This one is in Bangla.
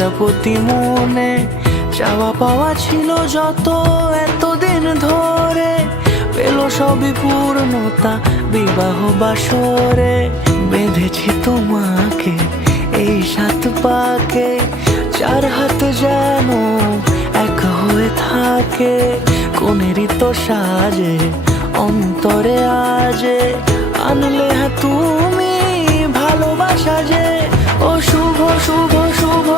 প্রজাপতি মনে চাওয়া পাওয়া ছিল যত এতদিন ধরে, পেল সবই পূর্ণতা বিবাহ বাসরে। বেঁধেছি তোমাকে এই 7 পাকে, 4 হাত যেন এক হয়ে থাকে। কোনেরই তো সাজে অন্তরে আজে আনলে তুমি ভালোবাসা যে। ও শুভ শুভ শুভ